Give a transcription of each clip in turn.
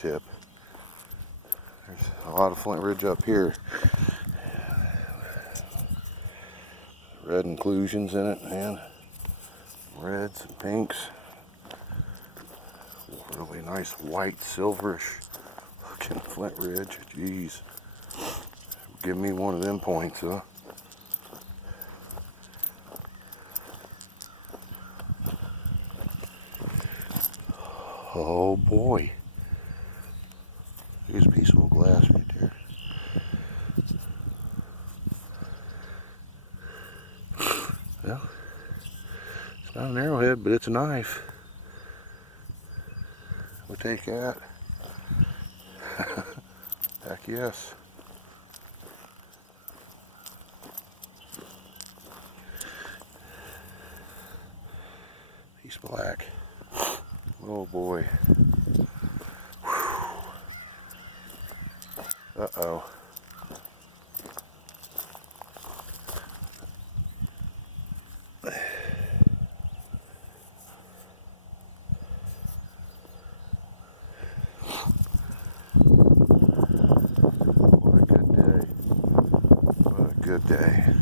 tip. There's a lot of flint ridge up here. Red inclusions in it, man. Reds and pinks. Really nice white, silverish looking flint ridge. Jeez. Give me one of them points, huh? Oh boy. There's a piece of old glass right there. Well, it's not an arrowhead, but it's a knife. We'll take that. Heck yes. Piece black. Oh boy. Uh-oh. What a good day. What a good day.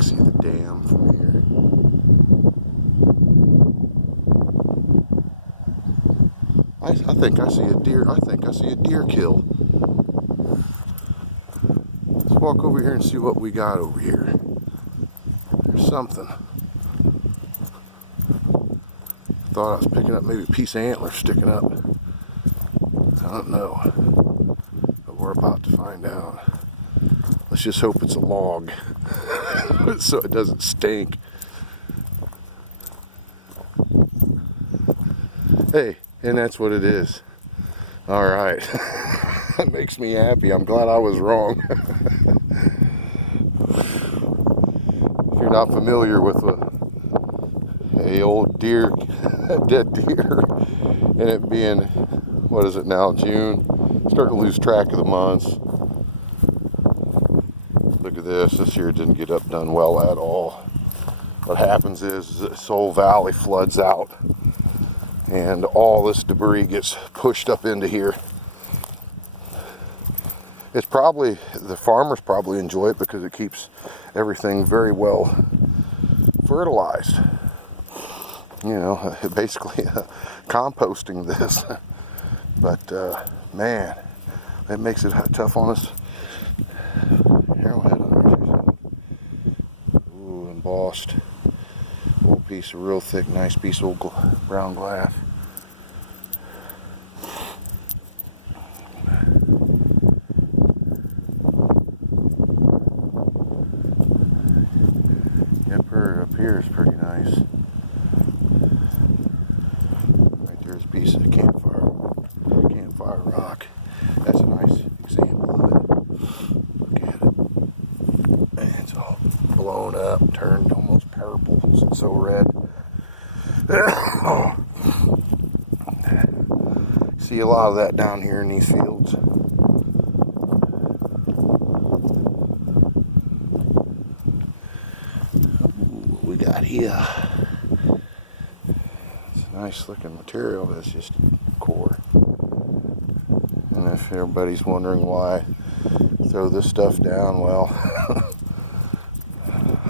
See the dam from here. I think I see a deer. I think I see a deer kill. Let's walk over here and see what we got over here. There's something. Thought I was picking up maybe a piece of antler sticking up. I don't know. But we're about to find out. Let's just hope it's a log. So it doesn't stink. Hey, and that's what it is. All right. That makes me happy. I'm glad I was wrong. If you're not familiar with a old deer, dead deer, and it being, what is it now, June? Starting to lose track of the months. Look at this. This year didn't get up done well at all. What happens is this whole valley floods out and all this debris gets pushed up into here. It's probably, the farmers probably enjoy it because it keeps everything very well fertilized. You know, basically composting this. But man, it makes it tough on us. Arrowhead on there. Ooh, embossed. Old piece of real thick, nice piece of old brown glass. Yep, up here is pretty nice. Right there's a piece of campfire rock. That's a nice example of it. Look at it. And it's all blown up, turned almost purple. It's so red. See a lot of that down here in these fields. What we got here? It's a nice looking material, but it's just core. And if everybody's wondering why I throw this stuff down, well,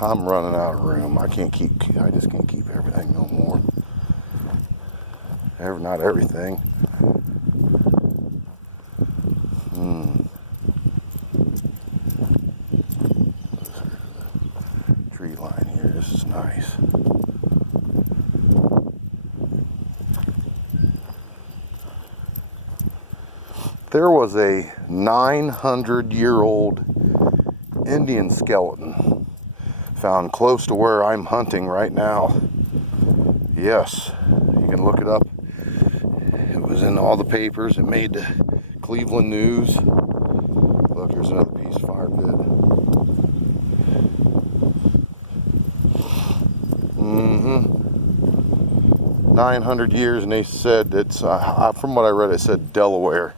I'm running out of room. I just can't keep everything no more. Not everything. Tree line here, this is nice. There was a 900-year-old Indian skeleton found close to where I'm hunting right now. Yes, you can look it up. It was in all the papers. It made the Cleveland News. Look, here's another piece of fire pit. 900 years, and they said it's, from what I read, it said Delaware.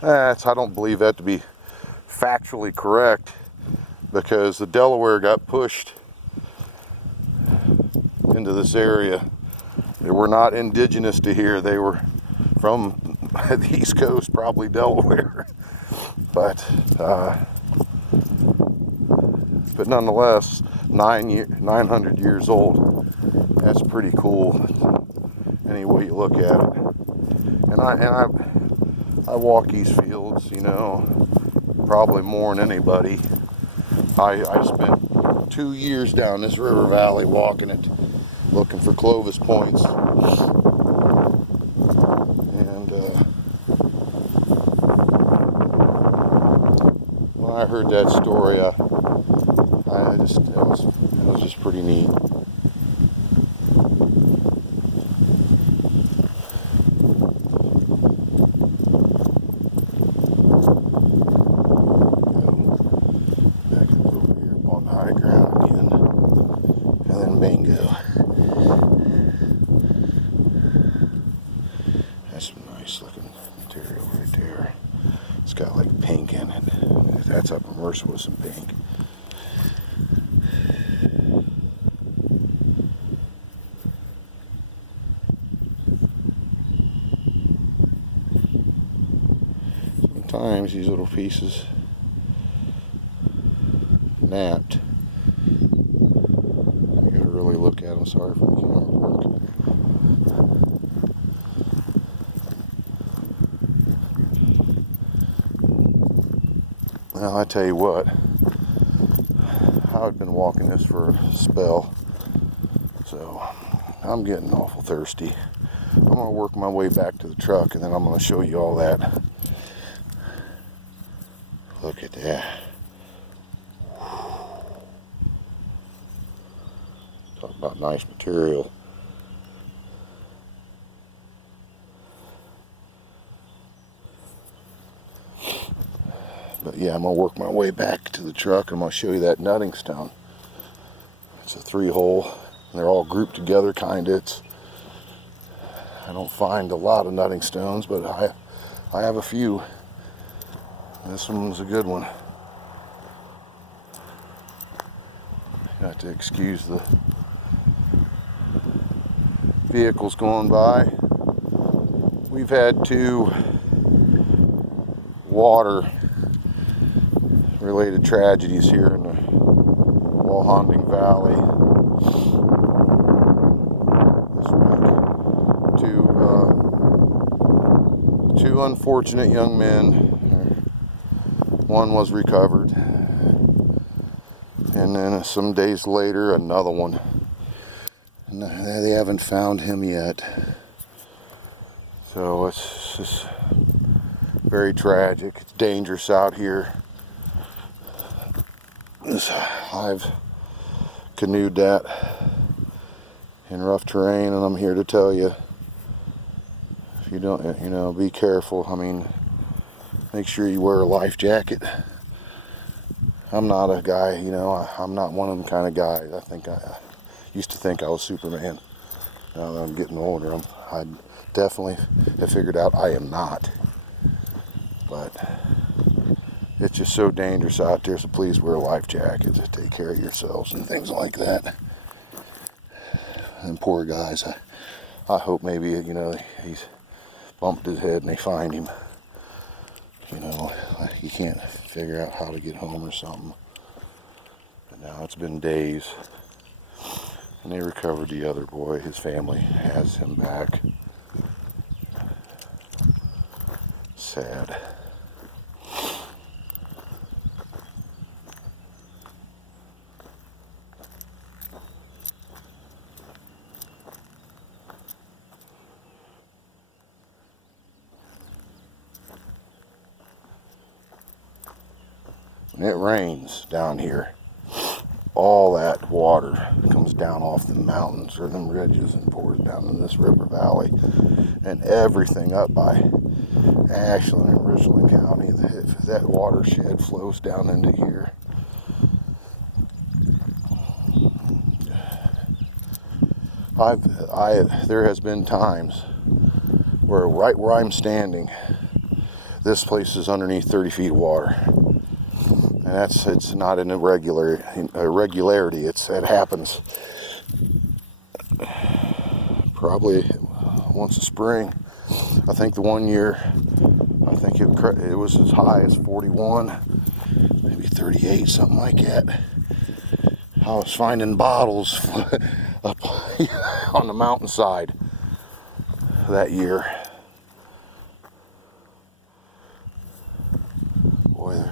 I don't believe that to be factually correct, because the Delaware got pushed into this area. They were not indigenous to here. They were from the East Coast, probably Delaware. But nonetheless, 900 years old. That's pretty cool, any way you look at it. And I walk these fields, you know, probably more than anybody. I spent 2 years down this river valley walking it, looking for Clovis points. And when I heard that story, it was just pretty neat. Bingo. That's some nice looking material right there. It's got like pink in it. That's up immersed with some pink. Sometimes these little pieces napped. Really look at them. Sorry for the camera work. Well, I tell you what, I've been walking this for a spell, so I'm getting awful thirsty. I'm going to work my way back to the truck, and then I'm going to show you all that. Look at that. Talk about nice material. But yeah, I'm going to work my way back to the truck, and I'm going to show you that nutting stone. It's a 3-hole, and they're all grouped together, kinda. I don't find a lot of nutting stones, but I have a few. This one's a good one. Got to excuse the vehicles going by. We've had 2 water related tragedies here in the Walhonding Valley this week. 2 unfortunate young men. One was recovered, and then some days later another one. And they haven't found him yet. So it's just very tragic. It's dangerous out here. I've canoed that in rough terrain, and I'm here to tell you, if you don't, be careful. I mean, make sure you wear a life jacket. I'm not a guy, I'm not one of them kind of guys. I used to think I was Superman. Now that I'm getting older, I definitely have figured out I am not. But it's just so dangerous out there, so please wear a life jacket to take care of yourselves and things like that. And poor guys, I hope maybe, he's bumped his head and they find him. He can't figure out how to get home or something. But now it's been days. And they recovered the other boy. His family has him back. Sad. When it rains down here, all that water comes down off the mountains or them ridges and pours down in this river valley, and everything up by Ashland and Richland County, that watershed flows down into here. there has been times where right where I'm standing, this place is underneath 30 feet of water. And it's not an irregularity. It happens probably once a spring. I think the one year, I think it was as high as 41, maybe 38, something like that. I was finding bottles up on the mountainside that year. Boy,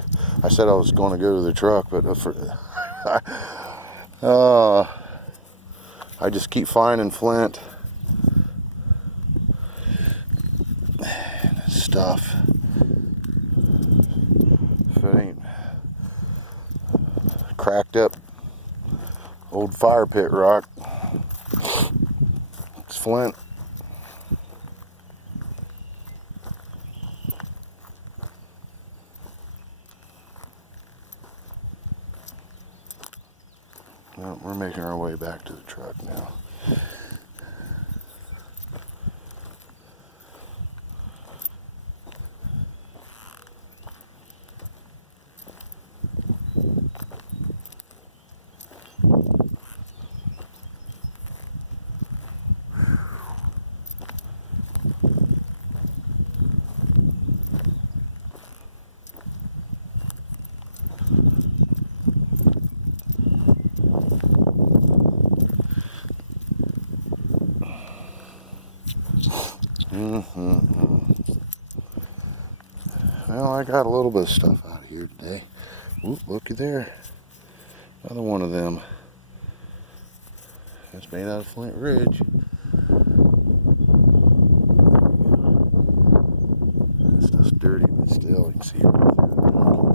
I said I was going to go to the truck, but I just keep finding flint stuff. If it ain't cracked up old fire pit rock, it's flint. Well, we're making our way back to the truck now. Well, I got a little bit of stuff out of here today. Oop, looky there. Another one of them. It's made out of Flint Ridge. This stuff's dirty, but still, you can see it right through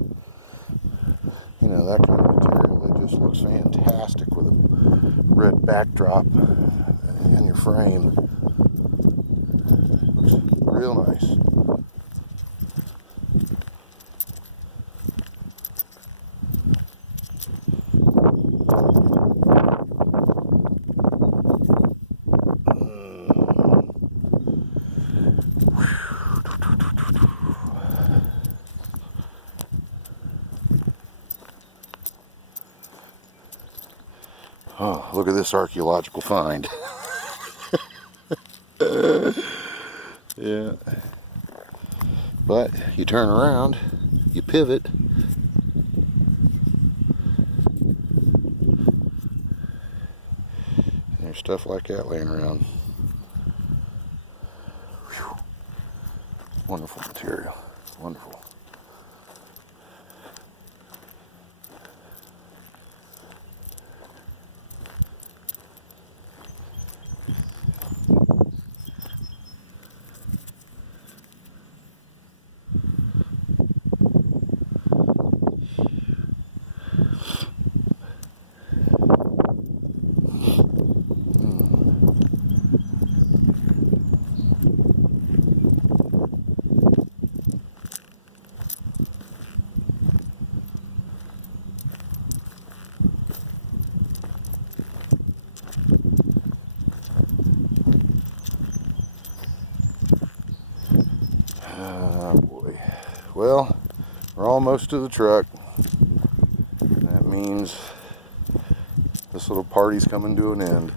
it. You know, that kind of material, it just looks fantastic with a red backdrop in your frame. Looks real nice. Oh, look at this archaeological find. Yeah. But you turn around, you pivot, and there's stuff like that laying around. Whew. Wonderful material. Wonderful. Boy. Well, we're almost to the truck. That means this little party's coming to an end.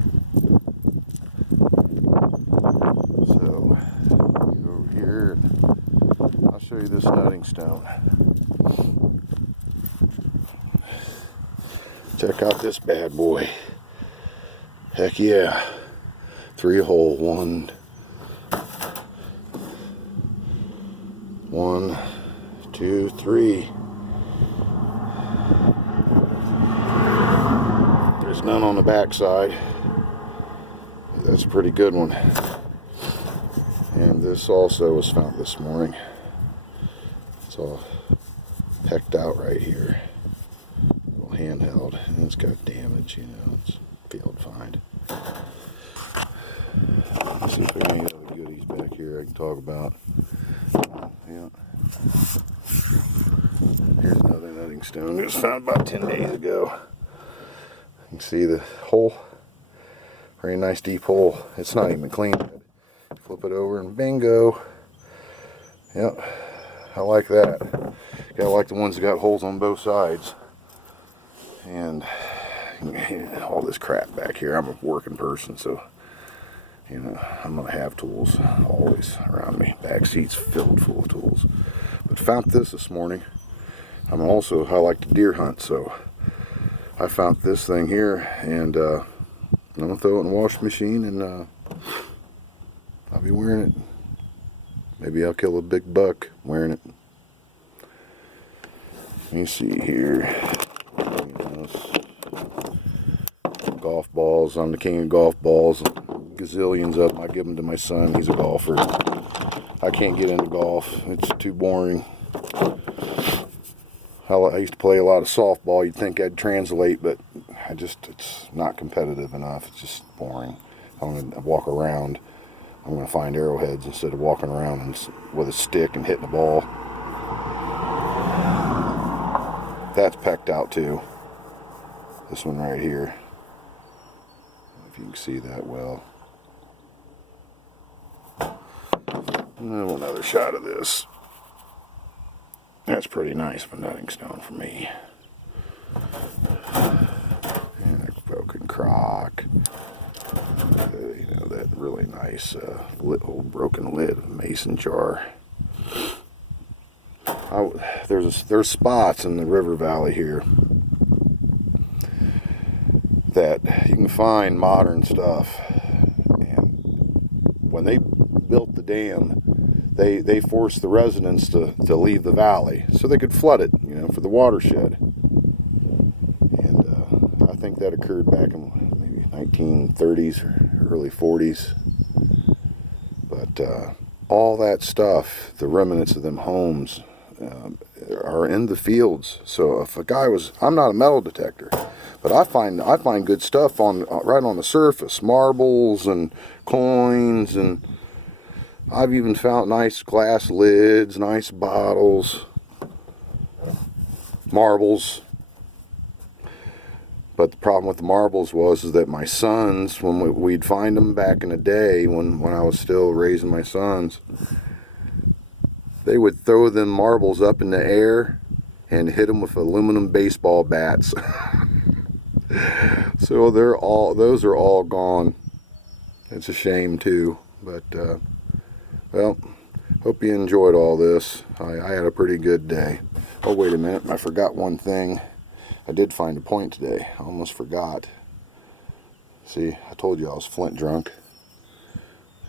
So, get over here and I'll show you this nutting stone. Check out this bad boy. Heck yeah. 3-hole, 1, 2, 3. There's none on the back side. That's a pretty good one. And this also was found this morning. It's all pecked out right here. A little handheld. And it's got damage, you know. It's a field find. Let's see if there are any other goodies back here I can talk about. Yeah. Here's another nutting stone. It was found about 10 days ago. You can see the hole Very nice deep hole. It's not even clean. Flip it over and bingo. Yep, I like that. Gotta like the ones that got holes on both sides. And all this crap back here. I'm a working person, so you know I'm gonna have tools always around me. Back seat's filled full of tools. But found this morning. I like to deer hunt, so I found this thing here, and I'm gonna throw it in the washing machine, and I'll be wearing it. Maybe I'll kill a big buck wearing it. Let me see here. Golf balls. I'm the king of golf balls. Gazillions of them. I give them to my son. He's a golfer. I can't get into golf. It's too boring. I used to play a lot of softball. You'd think I'd translate, but it's not competitive enough. It's just boring. I want to walk around. I'm going to find arrowheads instead of walking around with a stick and hitting the ball. That's pecked out too. This one right here. If you can see that well. And then another shot of this. That's pretty nice, but nothing stone for me. And a broken crock. You know, that really nice old broken lid of a mason jar. There's spots in the river valley here that you can find modern stuff, and when they built the dam, they forced the residents to leave the valley so they could flood it, you know, for the watershed. And I think that occurred back in maybe 1930s or early 40s. But all that stuff, the remnants of them homes, are in the fields. So if a guy I'm not a metal detector, but I find good stuff right on the surface, marbles and coins, and I've even found nice glass lids, nice bottles, marbles. But the problem with the marbles is that my sons, when we'd find them back in the day, when I was still raising my sons, they would throw them marbles up in the air and hit them with aluminum baseball bats. So those are all gone. It's a shame too, but well, hope you enjoyed all this. I had a pretty good day. Oh, wait a minute, I forgot one thing. I did find a point today. I almost forgot. See, I told you I was flint drunk.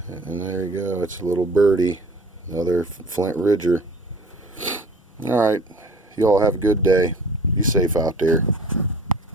And there you go, it's a little birdie. Another flint ridger. Alright, you all have a good day. Be safe out there.